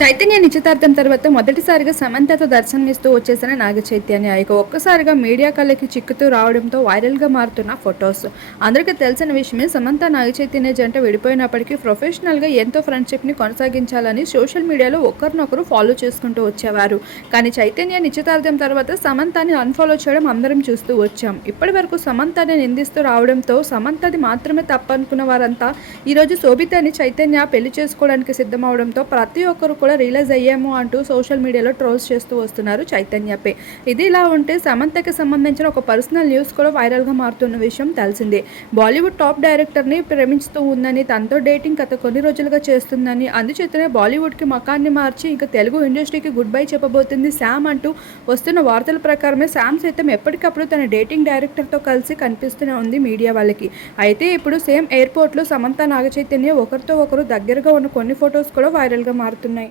చైతన్య నిశ్చితార్థం తర్వాత మొదటిసారిగా సమంతతో దర్శనమిస్తూ వచ్చేసిన నాగ చైతన్య ఇక ఒక్కసారిగా మీడియా కళ్ళకి చిక్కుతూ రావడంతో వైరల్గా మారుతున్న ఫొటోస్. అందరికీ తెలిసిన విషయమే సమంత నాగ చైతన్య జంట విడిపోయినప్పటికీ ప్రొఫెషనల్గా ఎంతో ఫ్రెండ్షిప్ని కొనసాగించాలని సోషల్ మీడియాలో ఒకరినొకరు ఫాలో చేసుకుంటూ వచ్చేవారు. కానీ చైతన్య నిశ్చితార్థం తర్వాత సమంతని అన్ఫాలో చేయడం అందరం చూస్తూ వచ్చాం. ఇప్పటి వరకు సమంతని నిందిస్తూ రావడంతో సమంతది మాత్రమే తప్పనుకున్న వారంతా ఈరోజు శోభితని చైతన్య పెళ్ళి చేసుకోవడానికి సిద్ధమవడంతో ప్రతి ఒక్కరు కూడా రియలైజ్ అయ్యాము అంటూ సోషల్ మీడియాలో ట్రోల్స్ చేస్తూ వస్తున్నారు చైతన్యపై ఇది ఇలా ఉంటే సమంతకి సంబంధించిన ఒక పర్సనల్ న్యూస్ కూడా వైరల్గా మారుతున్న విషయం తెలిసిందే. బాలీవుడ్ టాప్ డైరెక్టర్ని ప్రేమించుతూ ఉందని తనతో డేటింగ్ కథ కొన్ని రోజులుగా చేస్తుందని అందుచేతనే బాలీవుడ్కి మకాన్ని మార్చి ఇంకా తెలుగు ఇండస్ట్రీకి గుడ్ బై చెప్పబోతుంది శామ్ అంటూ వస్తున్న వార్తల ప్రకారమే శామ్ సైతం ఎప్పటికప్పుడు తన డేటింగ్ డైరెక్టర్తో కలిసి కనిపిస్తూనే ఉంది మీడియా వాళ్ళకి. అయితే ఇప్పుడు సేమ్ ఎయిర్పోర్ట్లో సమంత నాగచైతన్య ఒకరితో ఒకరు దగ్గరగా ఉన్న కొన్ని ఫొటోస్ కూడా వైరల్గా మారుతున్నాయి.